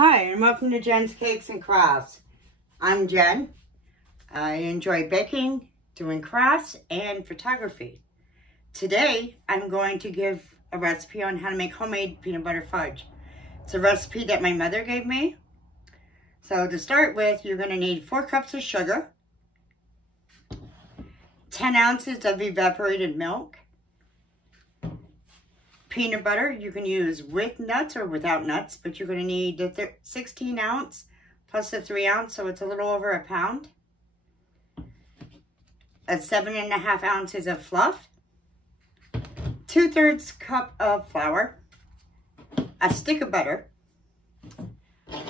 Hi, and welcome to Jen's Cakes and Crafts. I'm Jen. I enjoy baking, doing crafts, and photography. Today, I'm going to give a recipe on how to make homemade peanut butter fudge. It's a recipe that my mother gave me. So to start with, you're going to need 4 cups of sugar, 10 ounces of evaporated milk, peanut butter. You can use with nuts or without nuts, but you're going to need the 16 ounce plus the 3 ounce, so it's a little over a pound. 7.5 ounces of fluff, 2/3 cup of flour, a stick of butter,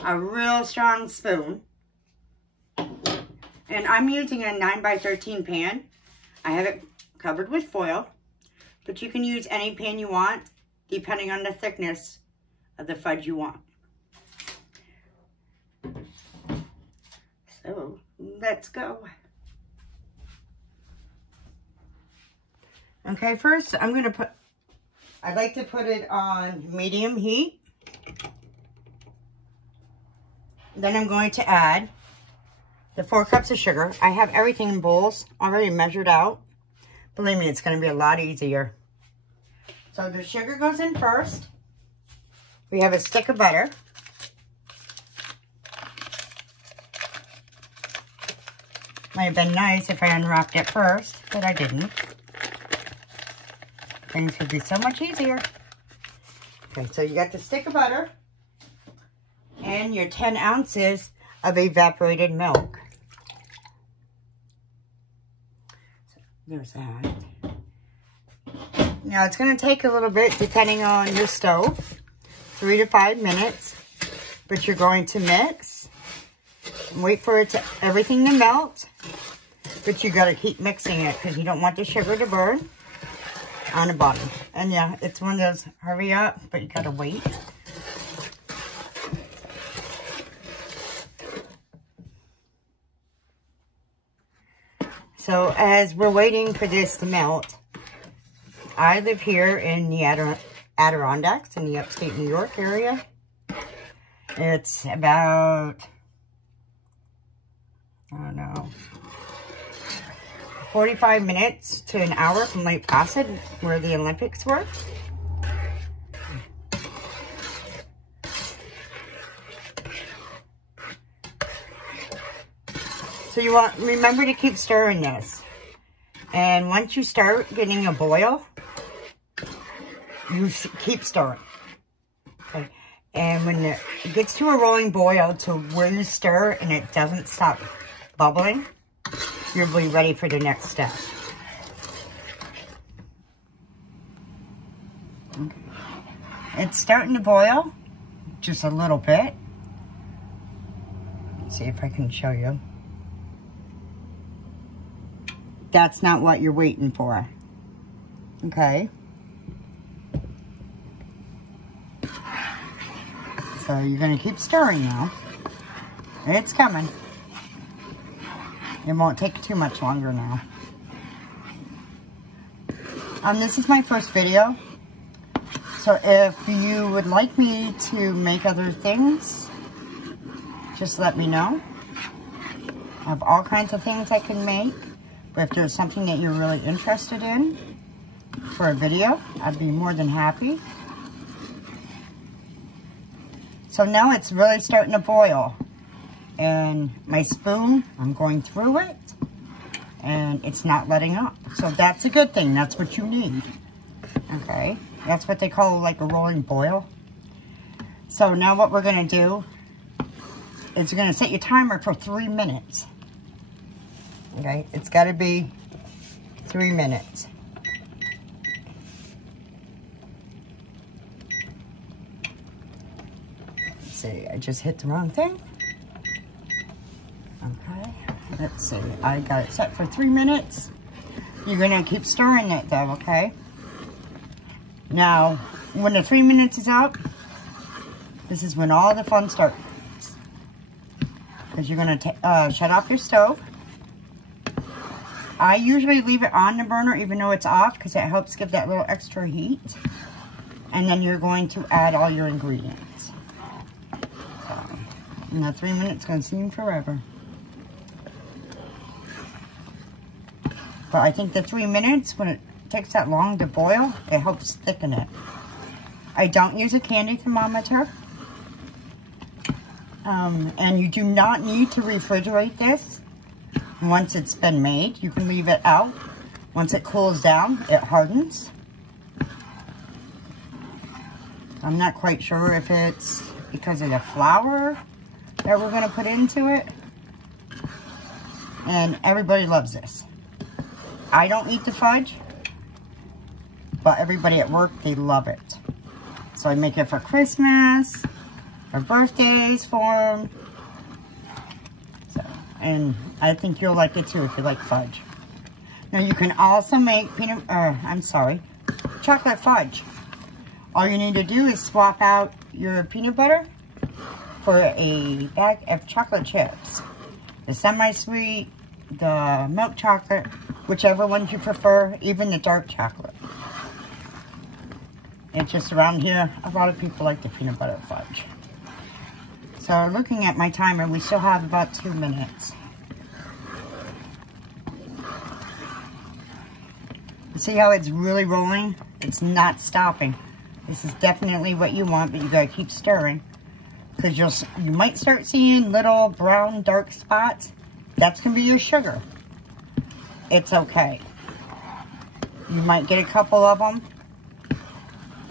a real strong spoon, and I'm using a 9x13 pan. I have it covered with foil, but you can use any pan you want, depending on the thickness of the fudge you want. So, let's go. Okay, first I'd like to put it on medium heat. Then I'm going to add the 4 cups of sugar. I have everything in bowls already measured out. Believe me, it's going to be a lot easier. So the sugar goes in first. We have a stick of butter. Might have been nice if I unwrapped it first, but I didn't. Things would be so much easier. Okay, so you got the stick of butter and your 10 ounces of evaporated milk. So there's that. Now, it's going to take a little bit, depending on your stove, 3 to 5 minutes, but you're going to mix and wait for everything to melt, but you got to keep mixing it because you don't want the sugar to burn on the bottom. And yeah, it's one of those hurry up, but you got to wait. So as we're waiting for this to melt, I live here in the Adirondacks in the upstate New York area. It's about, I don't know, 45 minutes to an hour from Lake Placid, where the Olympics were. So you remember to keep stirring this. And once you start getting a boil, you keep stirring. Okay. And when it gets to a rolling boil to where you stir and it doesn't stop bubbling, you'll be ready for the next step. Okay. It's starting to boil just a little bit. Let's see if I can show you. That's not what you're waiting for. Okay. So you're going to keep stirring now. It's coming. It won't take too much longer now. This is my first video. So if you would like me to make other things, just let me know. I have all kinds of things I can make. But if there's something that you're really interested in for a video, I'd be more than happy. So now it's really starting to boil. And my spoon, I'm going through it. And it's not letting up. So that's a good thing. That's what you need. Okay. That's what they call like a rolling boil. So now what we're going to do is you're going to set your timer for 3 minutes. Okay. It's got to be 3 minutes. See, I just hit the wrong thing. Okay, let's see. I got it set for 3 minutes. You're gonna keep stirring it though, okay? Now, when the 3 minutes is up, this is when all the fun starts. Because you're gonna shut off your stove. I usually leave it on the burner even though it's off because it helps give that little extra heat. And then you're going to add all your ingredients. So, And that 3 minutes is going to seem forever. But I think the 3 minutes, when it takes that long to boil, it helps thicken it. I don't use a candy thermometer. And you do not need to refrigerate this once it's been made. You can leave it out. Once it cools down, it hardens. I'm not quite sure if it's because of the flour that we're going to put into it. And everybody loves this. I don't eat the fudge, but everybody at work, they love it. So I make it for Christmas, for birthdays for them. So, and I think you'll like it too if you like fudge. Now you can also make chocolate fudge. All you need to do is swap out your peanut butter for a bag of chocolate chips. The semi-sweet, the milk chocolate, whichever ones you prefer, even the dark chocolate. It's just around here, a lot of people like the peanut butter fudge. So looking at my timer, we still have about 2 minutes. You see how it's really rolling? It's not stopping. This is definitely what you want, but you gotta keep stirring. Because you might start seeing little brown dark spots. That's gonna be your sugar. It's okay. You might get a couple of them,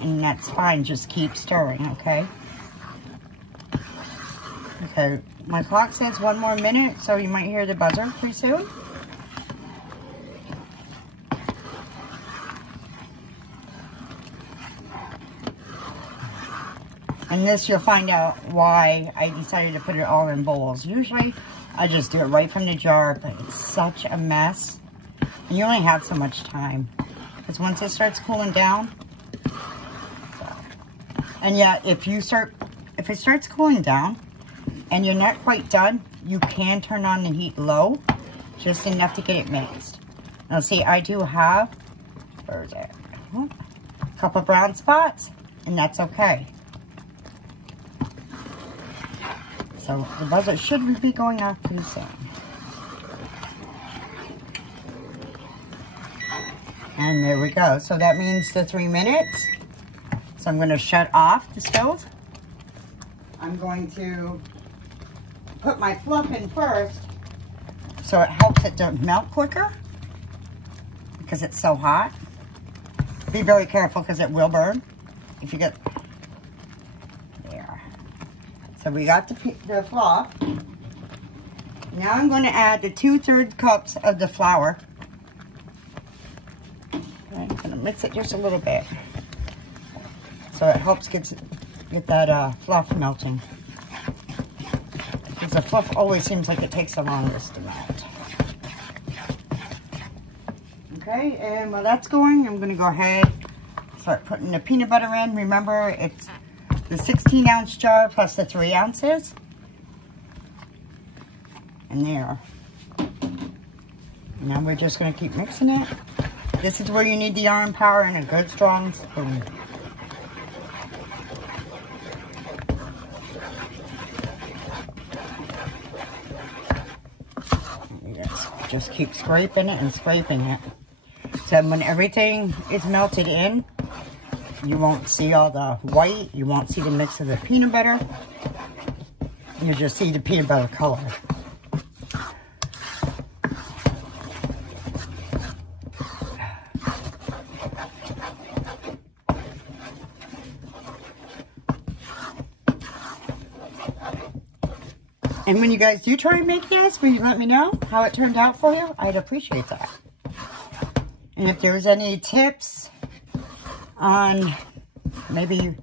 and that's fine. Just keep stirring, okay? Okay, my clock says 1 more minute, so you might hear the buzzer pretty soon. And this, you'll find out why I decided to put it all in bowls. Usually, I just do it right from the jar, but it's such a mess. And you only have so much time. Because once it starts cooling down, and yeah, if it starts cooling down, and you're not quite done, you can turn on the heat low, just enough to get it mixed. Now see, I do have, where is it? A couple brown spots, and that's okay. So the buzzer should be going off pretty soon. And there we go. So that means the 3 minutes. So I'm going to shut off the stove. I'm going to put my fluff in first, so it helps it to melt quicker because it's so hot. Be very careful because it will burn if you get there. So we got the fluff. Now I'm going to add the 2/3 cups of the flour. Okay, I'm going to mix it just a little bit so it helps get that fluff melting. Because the fluff always seems like it takes the longest to melt. Okay, and while that's going, I'm going to go ahead and start putting the peanut butter in. Remember, it's the 16-ounce jar plus the 3 ounces. And there. Now we're just going to keep mixing it. This is where you need the arm power and a good strong spoon. Just keep scraping it and scraping it. So when everything is melted in, you won't see all the white, you won't see the mix of the peanut butter. You just see the peanut butter color. And when you guys do try and make this, will you let me know how it turned out for you? I'd appreciate that. And if there's any tips on maybe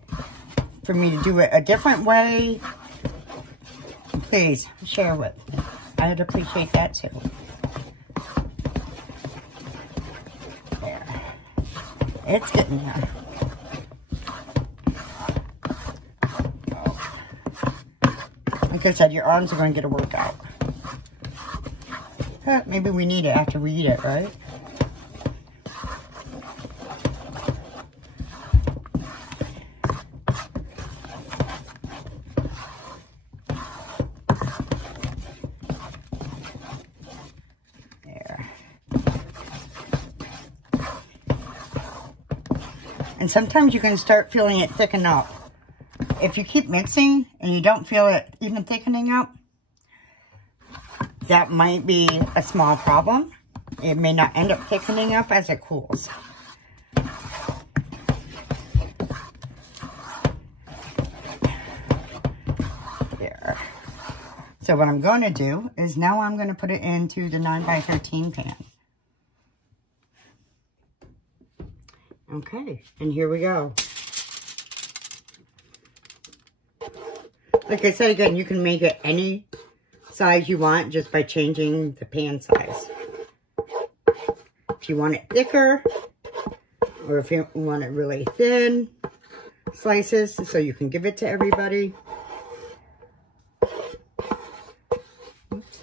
for me to do it a different way, please share with me. I'd appreciate that too. There. It's getting there. Like I said, your arms are going to get a workout. Maybe we need it after we eat it, right? And sometimes you can start feeling it thicken up. If you keep mixing and you don't feel it even thickening up, that might be a small problem. It may not end up thickening up as it cools. There. So what I'm going to do is now I'm going to put it into the 9x13 pan. Okay, and here we go. Like I said again, you can make it any size you want just by changing the pan size. If you want it thicker, or if you want it really thin slices so you can give it to everybody. Oops.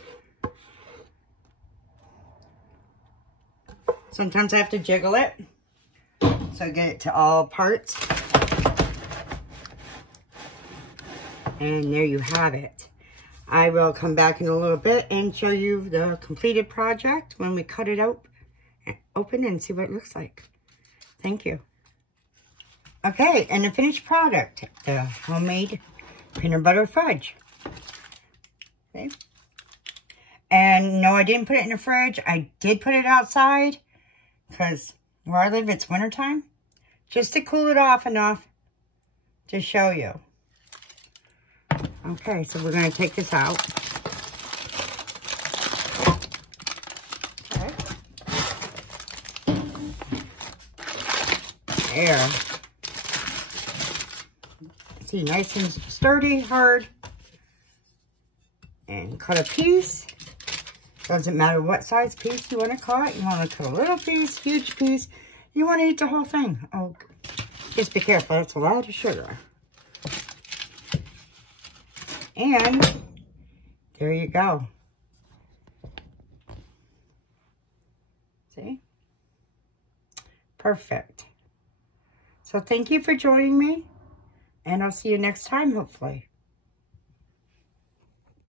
Sometimes I have to jiggle it so I get it to all parts. And there you have it. I will come back in a little bit and show you the completed project when we cut it out, open and see what it looks like. Thank you. Okay, and the finished product, the homemade peanut butter fudge. Okay. And no, I didn't put it in the fridge. I did put it outside because where I live, it's wintertime. Just to cool it off enough to show you. Okay, so we're going to take this out. Okay. There. See, nice and sturdy, hard. And cut a piece. Doesn't matter what size piece you want to cut. You want to cut a little piece, huge piece. You want to eat the whole thing. Oh, just be careful. That's a lot of sugar. And there you go. See? Perfect. So thank you for joining me. And I'll see you next time, hopefully.